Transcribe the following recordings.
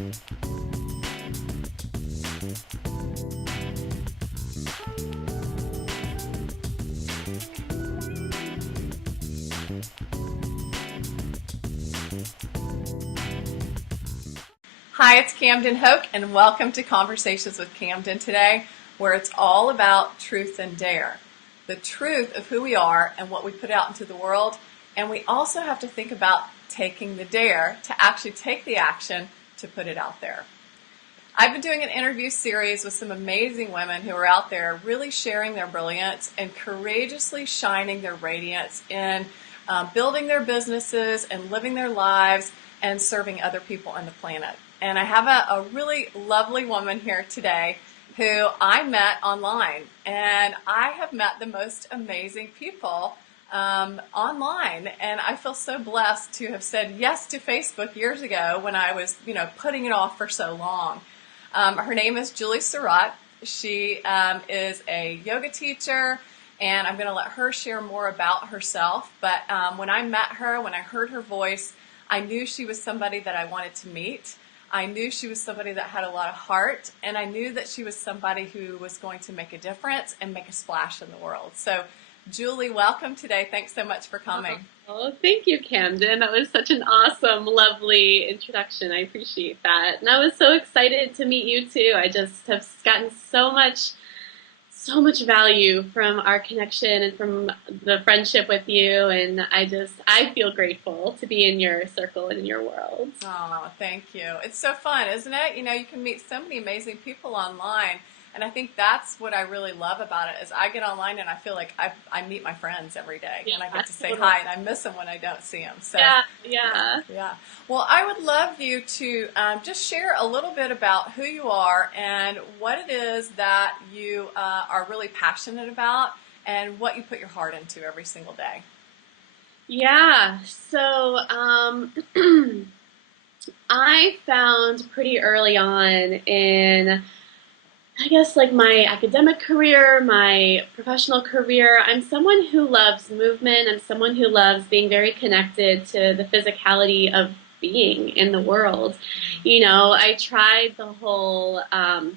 Hi, it's Camden Hoch, and welcome to Conversations with Camden today, where it's all about truth and dare. The truth of who we are and what we put out into the world, and we also have to think about taking the dare to actually take the action to put it out there. I've been doing an interview series with some amazing women who are out there really sharing their brilliance and courageously shining their radiance in building their businesses and living their lives and serving other people on the planet. And I have a really lovely woman here today who I met online. And I have met the most amazing people online. And I feel so blessed to have said yes to Facebook years ago when I was, putting it off for so long. Her name is Julie Serot. She is a yoga teacher, and I'm going to let her share more about herself. But when I met her, when I heard her voice, I knew she was somebody that I wanted to meet. I knew she was somebody that had a lot of heart, and I knew that she was somebody who was going to make a difference and make a splash in the world. So, Julie, welcome today. Thanks so much for coming. Oh, thank you, Camden. That was such an awesome, lovely introduction. I appreciate that. And I was so excited to meet you, too. I just have gotten so much value from our connection and from the friendship with you, and I feel grateful to be in your circle and in your world. Oh, thank you. It's so fun, isn't it? You can meet so many amazing people online, and I think that's what I really love about it is I get online and I feel like I meet my friends every day, and I get to say hi, and I miss them when I don't see them. So yeah. Well, I would love you to just share a little bit about who you are and what it is that you are really passionate about and what you put your heart into every single day. Yeah, so I found pretty early on in, I guess, like my academic career, my professional career, I'm someone who loves movement. I'm someone who loves being very connected to the physicality of being in the world. I tried the whole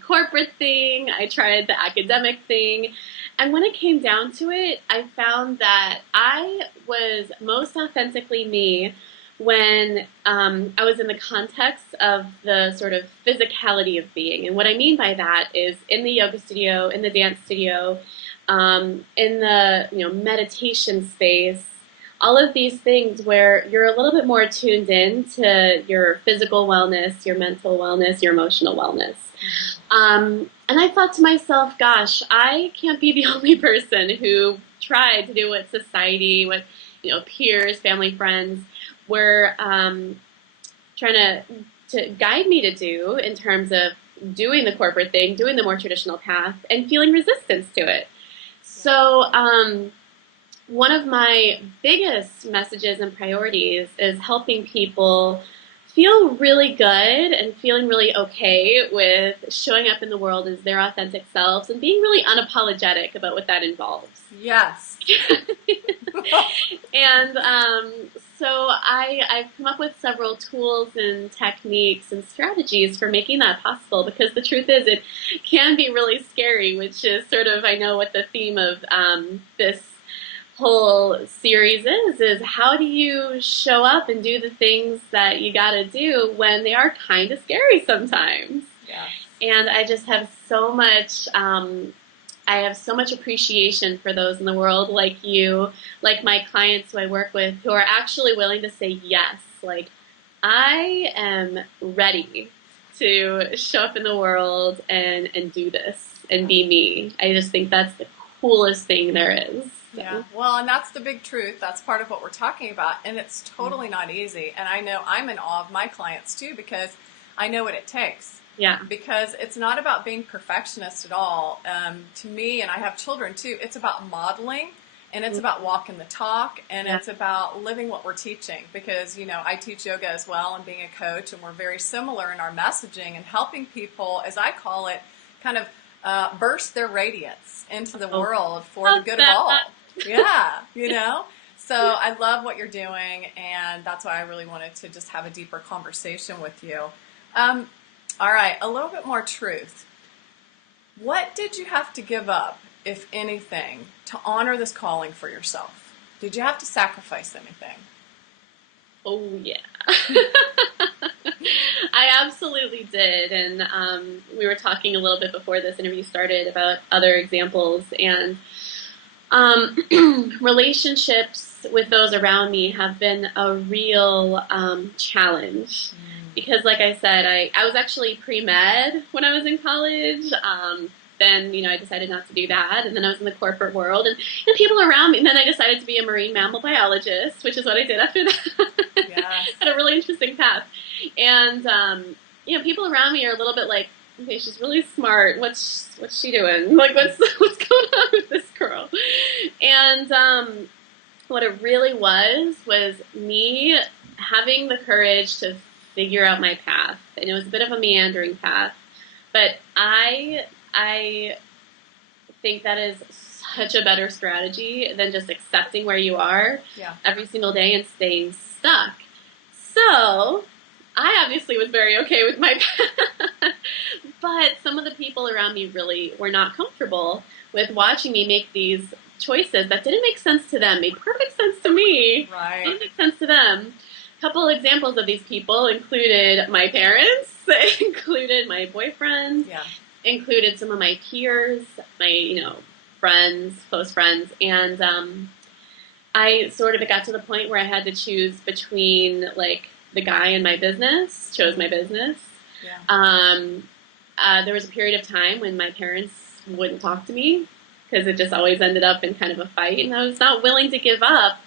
corporate thing. I tried the academic thing. And when it came down to it, I found that I was most authentically me when I was in the context of the sort of physicality of being. And what I mean by that is in the yoga studio, in the dance studio, in the meditation space, all of these things where you're a little bit more tuned in to your physical wellness, your mental wellness, your emotional wellness. And I thought to myself, gosh, I can't be the only person who tried to do what society, what peers, family, friends were trying to guide me to do in terms of doing the corporate thing, doing the more traditional path, and feeling resistance to it. So one of my biggest messages and priorities is helping people feel really good and feeling really okay with showing up in the world as their authentic selves and being really unapologetic about what that involves. Yes. And so I've come up with several tools and techniques and strategies for making that possible, because the truth is it can be really scary, which is sort of, I know, what the theme of this whole series is how do you show up and do the things that you gotta do when they are kind of scary sometimes. Yeah. And I just have so much appreciation for those in the world like you, like my clients who I work with, who are actually willing to say yes, like, I am ready to show up in the world and do this and be me. I just think that's the coolest thing there is. So. Yeah, well, and that's the big truth. That's part of what we're talking about, and it's totally not easy. And I know I'm in awe of my clients too, because I know what it takes. Yeah. Because it's not about being perfectionist at all. To me, and I have children too, it's about modeling, and it's about walking the talk, and it's about living what we're teaching. Because, I teach yoga as well and being a coach, and we're very similar in our messaging and helping people, as I call it, kind of burst their radiance into the world for the good of all. Yeah, So I love what you're doing, and that's why I really wanted to just have a deeper conversation with you. All right, a little bit more truth. What did you have to give up, if anything, to honor this calling for yourself? Did you have to sacrifice anything? Oh, yeah. I absolutely did. And we were talking a little bit before this interview started about other examples. And relationships with those around me have been a real challenge. Because, like I said, I was actually pre-med when I was in college. Then, I decided not to do that. And then I was in the corporate world. And people around me. And then I decided to be a marine mammal biologist, which is what I did after that. Yes. Had a really interesting path. And, people around me are a little bit like, okay, she's really smart. What's she doing? Like, what's going on with this girl? And what it really was me having the courage to figure out my path. And it was a bit of a meandering path. But I think that is such a better strategy than just accepting where you are every single day and staying stuck. So I obviously was very okay with my path, but some of the people around me really were not comfortable with watching me make these choices that didn't make sense to them, made perfect sense to me, Right. didn't make sense to them. A couple examples of these people included my parents, included my boyfriend, included some of my peers, my, friends, close friends, and I sort of got to the point where I had to choose between, like, the guy in my business, chose my business. There was a period of time when my parents wouldn't talk to me because it just always ended up in kind of a fight, and I was not willing to give up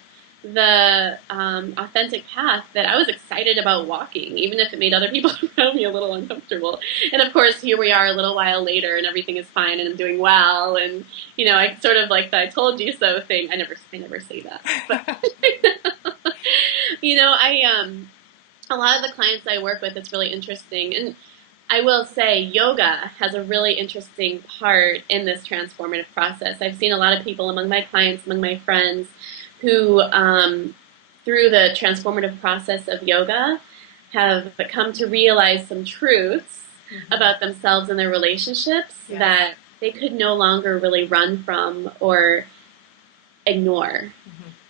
the authentic path that I was excited about walking, even if it made other people around me a little uncomfortable. And of course, here we are a little while later, and everything is fine, and I'm doing well. And I sort of like the "I told you so" thing. I never say that, but a lot of the clients I work with, it's really interesting, and I will say yoga has a really interesting part in this transformative process. I've seen a lot of people among my clients, among my friends, who, through the transformative process of yoga, have come to realize some truths about themselves and their relationships that they could no longer really run from or ignore.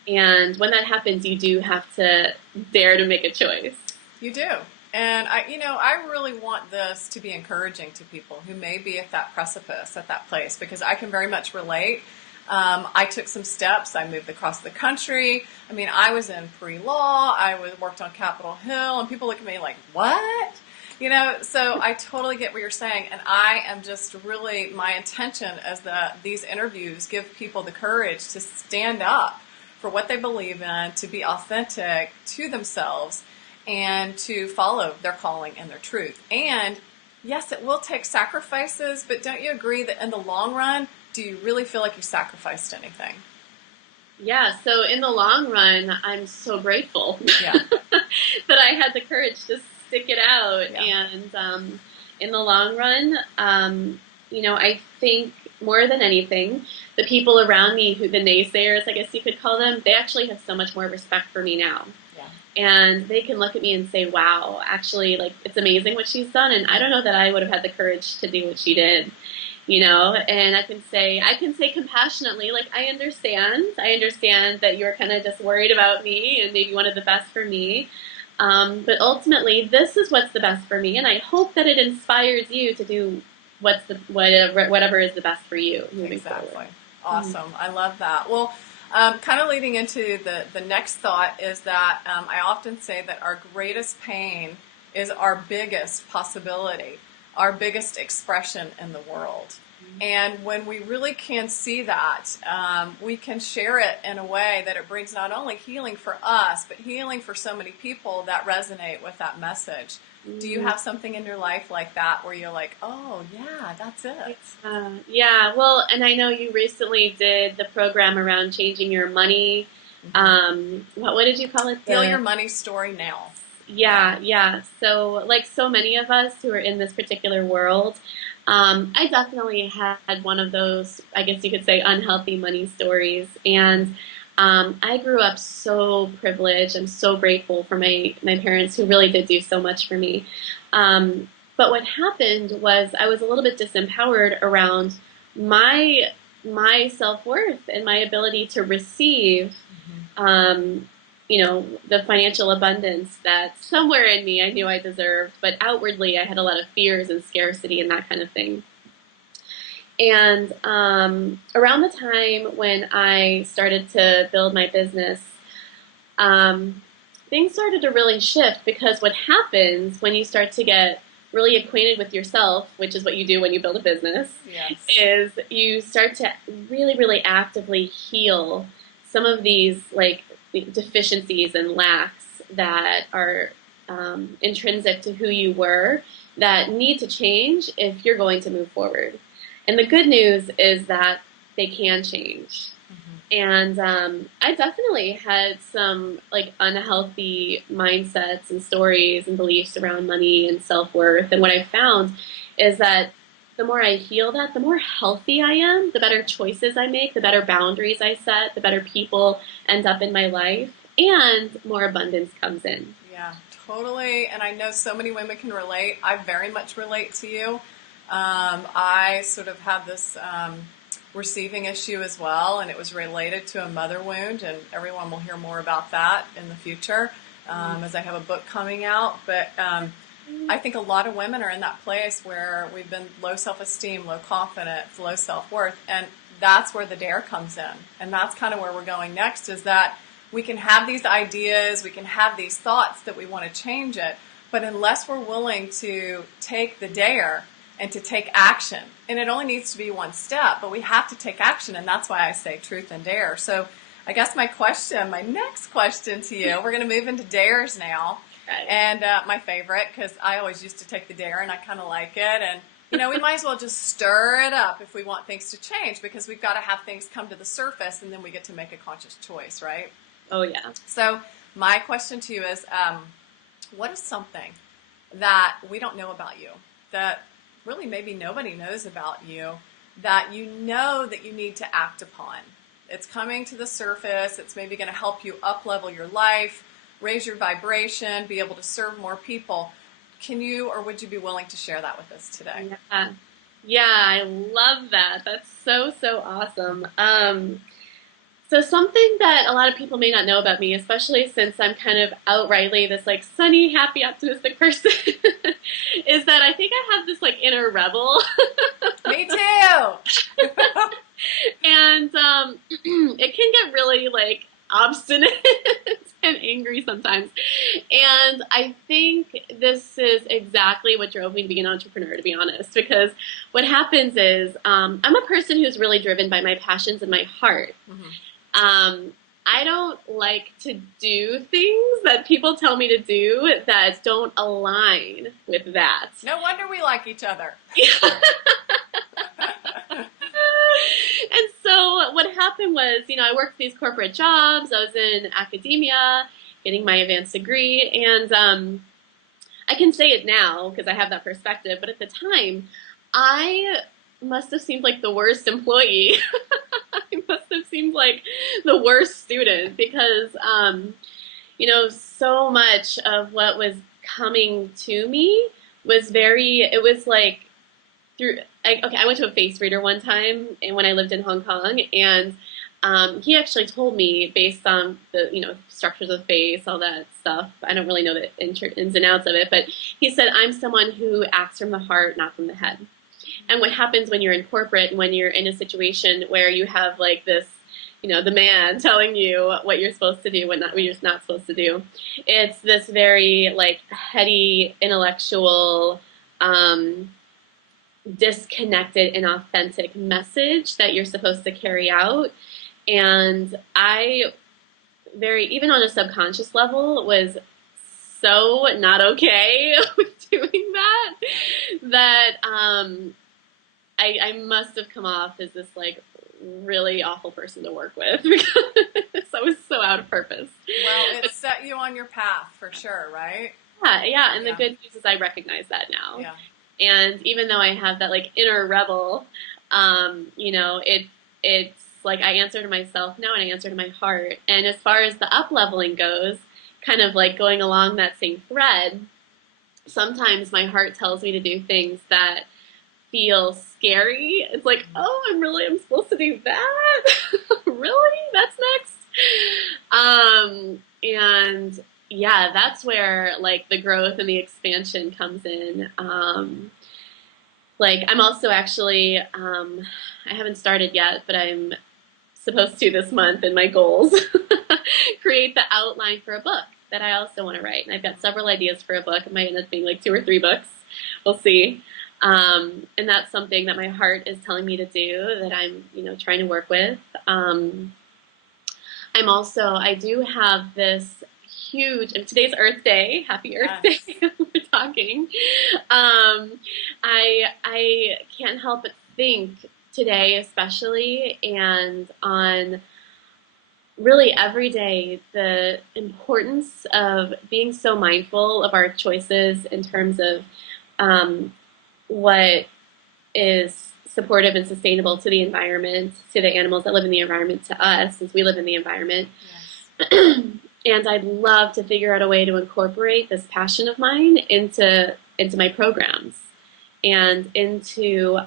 And when that happens, you do have to dare to make a choice. You do. And I really want this to be encouraging to people who may be at that precipice, at that place, because I can very much relate. I took some steps. I moved across the country. I mean, I was in pre-law. I worked on Capitol Hill, and people look at me like, what? So I totally get what you're saying. And I am just really, my intention as these interviews give people the courage to stand up for what they believe in, to be authentic to themselves, and to follow their calling and their truth. And yes, it will take sacrifices, but don't you agree that in the long run, do you really feel like you sacrificed anything? Yeah, so in the long run, I'm so grateful that I had the courage to stick it out. And in the long run, I think more than anything, the people around me, the naysayers, I guess you could call them, they actually have so much more respect for me now. And they can look at me and say, wow, actually, like, it's amazing what she's done. And I don't know that I would have had the courage to do what she did, and I can say compassionately, like, I understand that you're kind of just worried about me and maybe wanted the best for me. But ultimately, this is what's the best for me. And I hope that it inspires you to do whatever is the best for you moving forward. Awesome. I love that. Well, kind of leading into the next thought is that I often say that our greatest pain is our biggest possibility, our biggest expression in the world. And when we really can see that, we can share it in a way that it brings not only healing for us, but healing for so many people that resonate with that message. Do you have something in your life like that where you're like, oh, yeah, that's it? Well, and I know you recently did the program around changing your money. What did you call it? Feel Your Money Story Now. Yeah. So, like so many of us who are in this particular world, I definitely had one of those, I guess you could say, unhealthy money stories. And I grew up so privileged. I'm so grateful for my parents who really did do so much for me. But what happened was I was a little bit disempowered around my my self-worth and my ability to receive the financial abundance that somewhere in me I knew I deserved, but outwardly I had a lot of fears and scarcity and that kind of thing. And around the time when I started to build my business, things started to really shift because what happens when you start to get really acquainted with yourself, which is what you do when you build a business, Yes. is you start to really, really actively heal some of these like deficiencies and lacks that are intrinsic to who you were that need to change if you're going to move forward. And the good news is that they can change. And I definitely had some like unhealthy mindsets and stories and beliefs around money and self-worth. And what I found is that the more I heal that, the more healthy I am, the better choices I make, the better boundaries I set, the better people end up in my life, and more abundance comes in. Yeah, totally. And I know so many women can relate. I very much relate to you. I sort of had this receiving issue as well, and it was related to a mother wound, and everyone will hear more about that in the future as I have a book coming out. But I think a lot of women are in that place where we've been low self-esteem, low confidence, low self-worth, and that's where the dare comes in. And that's kind of where we're going next, is that we can have these ideas, we can have these thoughts that we want to change it, but unless we're willing to take the dare and to take action, and it only needs to be one step, but we have to take action, and that's why I say truth and dare. So I guess my next question to you, we're going to move into dares now. And my favorite, because I always used to take the dare and I kind of like it. And, we might as well just stir it up if we want things to change, because we've got to have things come to the surface and then we get to make a conscious choice, right? Oh, yeah. So my question to you is, what is something that we don't know about you, that really maybe nobody knows about you, that you know that you need to act upon? It's coming to the surface. It's maybe going to help you up-level your life, raise your vibration, be able to serve more people. Can you, or would you be willing to share that with us today? Yeah, I love that. That's so, so awesome. So something that a lot of people may not know about me, especially since I'm kind of outrightly this like sunny, happy, optimistic person, is that I think I have this like inner rebel. Me too! And it can get really like obstinate and angry sometimes. And I think this is exactly what drove me to be an entrepreneur, to be honest, because what happens is I'm a person who's really driven by my passions and my heart. I don't like to do things that people tell me to do that don't align with that. No wonder we like each other. And so what happened was, I worked these corporate jobs. I was in academia, getting my advanced degree, and I can say it now because I have that perspective, but at the time, I must have seemed like the worst employee. I must have seemed like the worst student because, so much of what was coming to me was I went to a face reader one time and when I lived in Hong Kong, and he actually told me, based on the structures of the face, all that stuff, I don't really know the ins and outs of it, but he said, I'm someone who acts from the heart, not from the head. And what happens when you're in corporate, when you're in a situation where you have like this, the man telling you what you're supposed to do, what you're not supposed to do, it's this very like heady, intellectual, disconnected and authentic message that you're supposed to carry out. And I even on a subconscious level, was so not okay with doing that I must have come off as this like really awful person to work with because I was so out of purpose. Well, it set you on your path for sure, right? Yeah. And the good news is I recognize that now. Yeah. And even though I have that like inner rebel, it's like I answer to myself now and I answer to my heart. And as far as the up-leveling goes, kind of like going along that same thread, sometimes my heart tells me to do things that feel scary. It's like, oh, I'm supposed to do that? Really? That's next? And yeah, that's where like the growth and the expansion comes in. Like I'm also actually, I haven't started yet, but I'm supposed to this month in my goals, create the outline for a book that I also want to write. And I've got several ideas for a book. It might end up being like 2 or 3 books. We'll see. And that's something that my heart is telling me to do that I'm, trying to work with. I do have this huge, and today's Earth Day, happy Earth Day, we're talking. I can't help but think today especially, and on really every day, the importance of being so mindful of our choices in terms of what is supportive and sustainable to the environment, to the animals that live in the environment, to us as we live in the environment. Yes. And I'd love to figure out a way to incorporate this passion of mine into my programs and into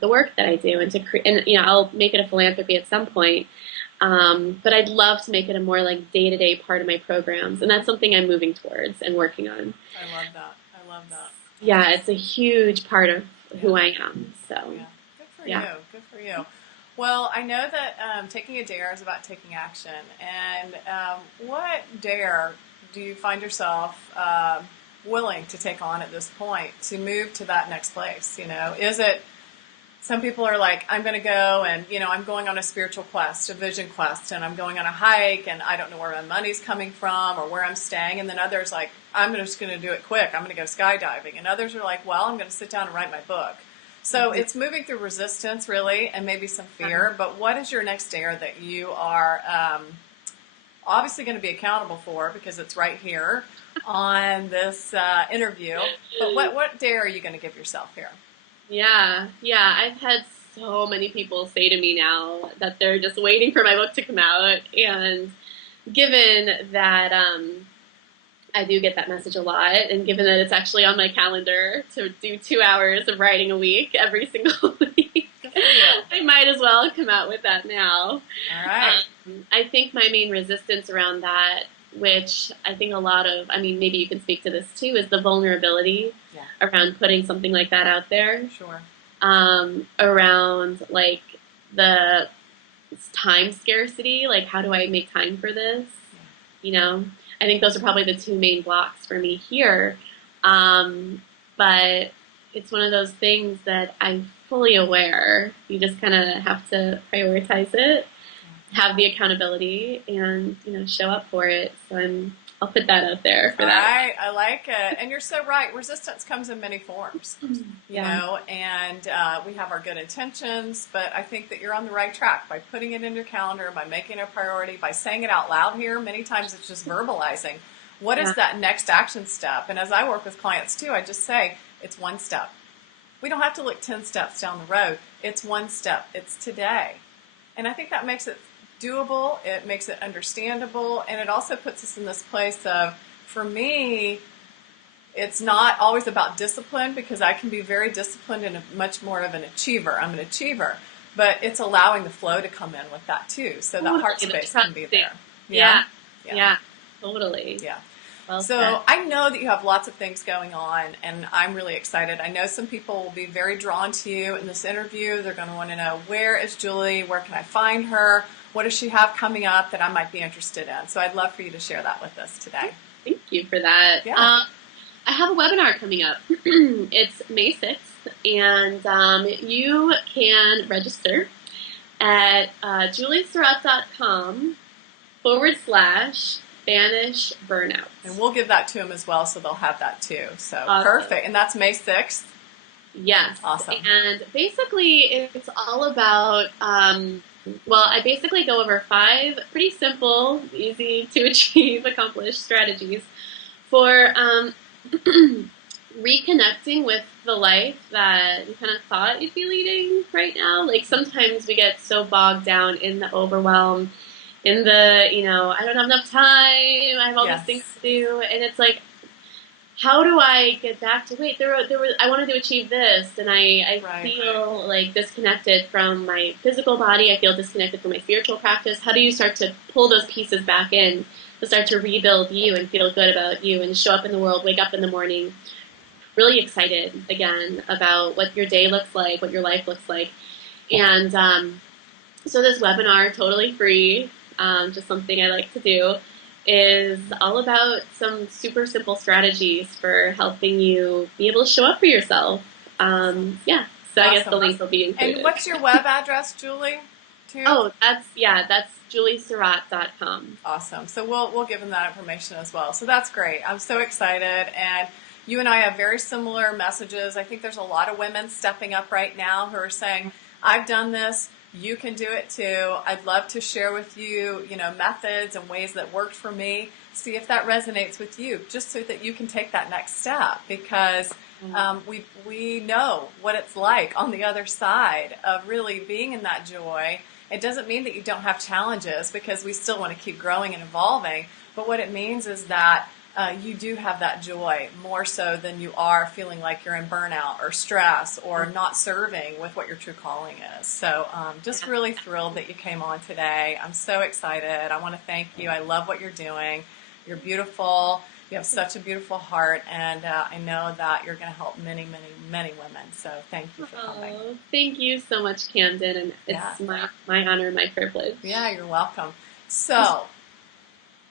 the work that I do, and I'll make it a philanthropy at some point. But I'd love to make it a more like day-to-day part of my programs, and that's something I'm moving towards and working on. I love that. Yeah, it's a huge part of who I am. So, yeah. Good for you. Well, I know that taking a dare is about taking action. And what dare do you find yourself willing to take on at this point to move to that next place? Is it, some people are like, I'm going to go and, I'm going on a spiritual quest, a vision quest, and I'm going on a hike, and I don't know where my money's coming from or where I'm staying. And then others like, I'm just going to do it quick. I'm going to go skydiving. And others are like, well, I'm going to sit down and write my book. So it's moving through resistance, really, and maybe some fear. But what is your next dare that you are obviously going to be accountable for, because it's right here on this interview? But what dare are you going to give yourself here? Yeah. I've had so many people say to me now that they're just waiting for my book to come out. And given that I do get that message a lot, and given that it's actually on my calendar to do 2 hours of writing a week every single week, I might as well come out with that now. All right. I think my main resistance around that, which I think maybe you can speak to this too, is the vulnerability around putting something like that out there. Sure. Around like the time scarcity, like how do I make time for this? Yeah. I think those are probably the 2 main blocks for me here. But it's one of those things that I'm fully aware. You just kind of have to prioritize it, have the accountability, and show up for it. So I'll put that out there for that. All right, I like it. And you're so right. Resistance comes in many forms, and we have our good intentions, but I think that you're on the right track by putting it in your calendar, by making it a priority, by saying it out loud here. Many times it's just verbalizing. What is that next action step? And as I work with clients too, I just say it's 1 step. We don't have to look 10 steps down the road. It's 1 step. It's today. And I think that makes it doable, it makes it understandable, and it also puts us in this place of, for me, it's not always about discipline, because I can be very disciplined and much more of an achiever. I'm an achiever, but it's allowing the flow to come in with that too, so that heart space can be there. Yeah, totally. Yeah. Well so said. I know that you have lots of things going on, and I'm really excited. I know some people will be very drawn to you in this interview. They're going to want to know, where is Julie? Where can I find her? What does she have coming up that I might be interested in? So I'd love for you to share that with us today. Thank you for that. Yeah. I have a webinar coming up. It's May 6th, and you can register at julieserot.com/banish burnout. And we'll give that to them as well, so they'll have that too. So awesome. Perfect. And that's May 6th? Yes. Awesome. And basically it's all about, I basically go over 5 pretty simple, easy to achieve, accomplish strategies for reconnecting with the life that you kind of thought you'd be leading right now. Like sometimes we get so bogged down in the overwhelm, in the, I don't have enough time, I have all these things to do, and it's like, how do I get back to, wait, I wanted to achieve this, and I feel like disconnected from my physical body, I feel disconnected from my spiritual practice. How do you start to pull those pieces back in to start to rebuild you and feel good about you and show up in the world, wake up in the morning, really excited again about what your day looks like, what your life looks like. And so this webinar, totally free, just something I like to do, is all about some super simple strategies for helping you be able to show up for yourself. So awesome. I guess the link will be included. And what's your web address, Julie? Too? Oh, that's julieserot.com. Awesome. So we'll give them that information as well. So that's great. I'm so excited, and you and I have very similar messages. I think there's a lot of women stepping up right now who are saying, I've done this. You can do it too. I'd love to share with you, methods and ways that worked for me. See if that resonates with you, just so that you can take that next step, because we know what it's like on the other side of really being in that joy. It doesn't mean that you don't have challenges, because we still want to keep growing and evolving. But what it means is that you do have that joy more so than you are feeling like you're in burnout or stress or not serving with what your true calling is. So just really thrilled that you came on today. I'm so excited. I want to thank you. I love what you're doing. You're beautiful. You have such a beautiful heart, and I know that you're going to help many, many, many women. So thank you for coming. Thank you so much, Camden, and it's my honor, my privilege. Yeah, you're welcome. So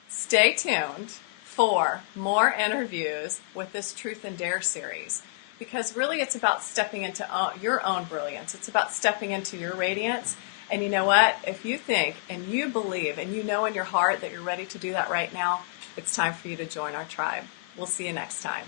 stay tuned for more interviews with this Truth and Dare series, because really it's about stepping into your own brilliance. It's about stepping into your radiance. And you know what? If you think and you believe and you know in your heart that you're ready to do that right now, it's time for you to join our tribe. We'll see you next time.